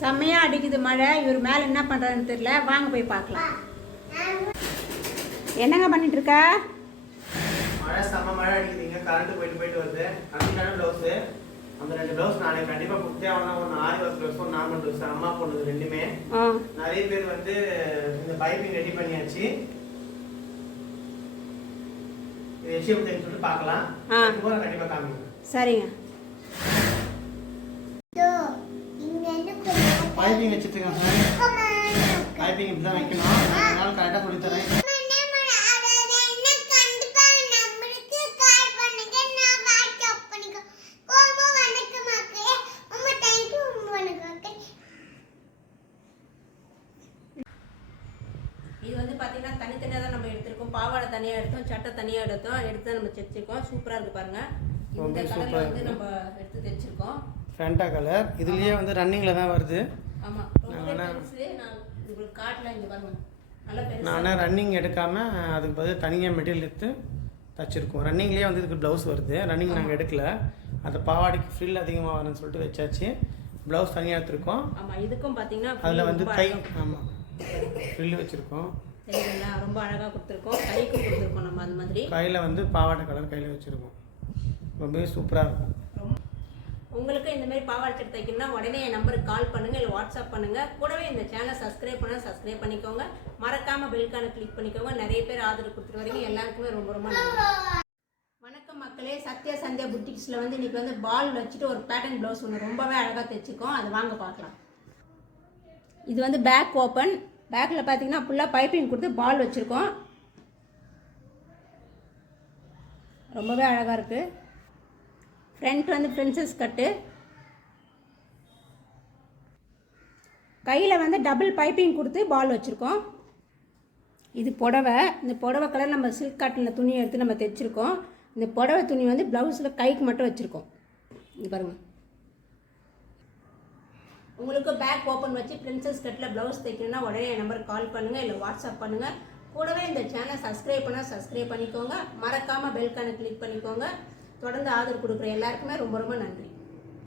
செம்மையா அடிக்குது மழை. இவர் மேலே என்ன பண்ணுறாருன்னு தெரியல. வாங்க போய் பார்க்கலாம். என்னங்க பண்ணிட்டு இருக்க? மழை செம்ம மழை அடிக்குதுங்க. கரண்ட் போயிட்டு வருது. கண்டிப்பான ப்ளவுஸு அந்த 2 ப்ளவுஸ் நானே கண்டிப்பாக கொடுத்தே ஆகணும். ஒன்று ஆரி ஒர்க் ப்ளவுஸ், ஒரு நார்மல் ப்ளவுஸ். அம்மா போடுறது ரெண்டுமே. நிறைய பேர் வந்து இந்த பைப்பிங் ரெடி பண்ணியாச்சு. இது விஷயம் சொல்லிட்டு பார்க்கலாம். கண்டிப்பாக காமிங்க. சரிங்க. பைப்பிங் வச்சுட்டு இருக்கேன் சார். பைப்பிங் இப்படி தான் வைக்கணும். அதனால கரெக்டாக சொல்லி தரேன். இது வந்து பார்த்தீங்கன்னா தனித்தனியாக தான் நம்ம எடுத்திருக்கோம். பாவாடை தனியாக எடுத்தோம், சட்டை தனியாக எடுத்து நம்ம தைச்சிருக்கோம். சூப்பராக இருக்கு பாருங்க. இந்த கலர்ல வந்து நம்ம எடுத்து தைச்சிருக்கோம். Fanta colour. இதுலயே வந்து ரன்னிங்ல தான் வருது. ஆமா, ரொம்ப பெருசு. நான் உங்களுக்கு காட்டல, இங்க பாருங்க. நல்ல பெருசு. நானே ரன்னிங் எடுக்காம அதுக்கு பதில் தனியாக மெட்டீரியல் எடுத்து தச்சிருக்கோம். ரன்னிங்லேயே வந்து இதுக்கு ப்ளவுஸ் வருது. ரன்னிங் நாங்கள் எடுக்கல. அந்த பாவாடைக்கு ஃப்ரில் அதிகமாக வரும்னு சொல்லிட்டு வச்சாச்சு. ப்ளவுஸ் தனியாக எடுத்துருக்கோம். ஆமாம், இதுக்கும் பார்த்தீங்கன்னா அதில் வந்து கை ஆமாம் ஃப்ரில் வச்சுருக்கோம். சரிங்களா? ரொம்ப அழகாக கொடுத்துருக்கோம். கைக்கும் கொடுத்துருக்கோம் நம்ம. அந்த மாதிரி கையில் வந்து பாவாடை கலர் கையில் வச்சுருக்கோம். ரொம்பவே சூப்பராக இருக்கும். உங்களுக்கு இந்த மாதிரி பாவாடை சட்டை தைக்கணும்னா உடனே என் நம்பருக்கு கால் பண்ணுங்க, இல்லை வாட்ஸ்அப் பண்ணுங்க. கூடவே இந்த சேனலை சப்ஸ்கிரைப் பண்ணிக்கோங்க. மறக்காம பெல்கான கிளிக் பண்ணிக்கோங்க. நிறைய பேர் ஆதரவு கொடுத்துட்டு வரீங்க. எல்லாருக்குமே ரொம்ப ரொம்ப நன்றி. வணக்கம் மக்களே. சத்யா சந்தியா புட்டிக்ஸில் வந்து இன்னைக்கு வந்து பால் வச்சுட்டு ஒரு பேட்டர்ன் ப்ளவுஸ் ஒன்று ரொம்பவே அழகாக தைச்சிருக்கோம். அது வாங்க பார்க்கலாம். இது வந்து பேக் ஓப்பன். பேக்கில் பார்த்தீங்கன்னா ஃபுல்லாக பைப்பிங் கொடுத்து பால் வச்சுருக்கோம். ரொம்பவே அழகாக இருக்குது. ஃப்ரண்ட் வந்து பிரின்சஸ் கட்டு. கையில் வந்து டபுள் பைப்பிங் கொடுத்து பால் வச்சுருக்கோம். இது புடவை. இந்த புடவை கலர் நம்ம சில்க் காட்டனில் துணி எடுத்து நம்ம தைச்சிருக்கோம். இந்த புடவை துணி வந்து ப்ளவுஸில் கைக்கு மட்டும் வச்சுருக்கோம். இது பாருங்கள். உங்களுக்கு பேக் ஓப்பன் வச்சு பிரின்சஸ் கட்டில் ப்ளவுஸ் தைக்கணும்னா உடனே என் நம்பருக்கு கால் பண்ணுங்கள், இல்லை வாட்ஸ்அப் பண்ணுங்கள். கூடவே இந்த சேனலை சப்ஸ்கிரைப் பண்ணிக்கோங்க. மறக்காமல் பெல்கான கிளிக் பண்ணிக்கோங்க. தொடர்ந்து ஆதரவு கொடுக்குற எல்லாருக்குமே ரொம்ப ரொம்ப நன்றி.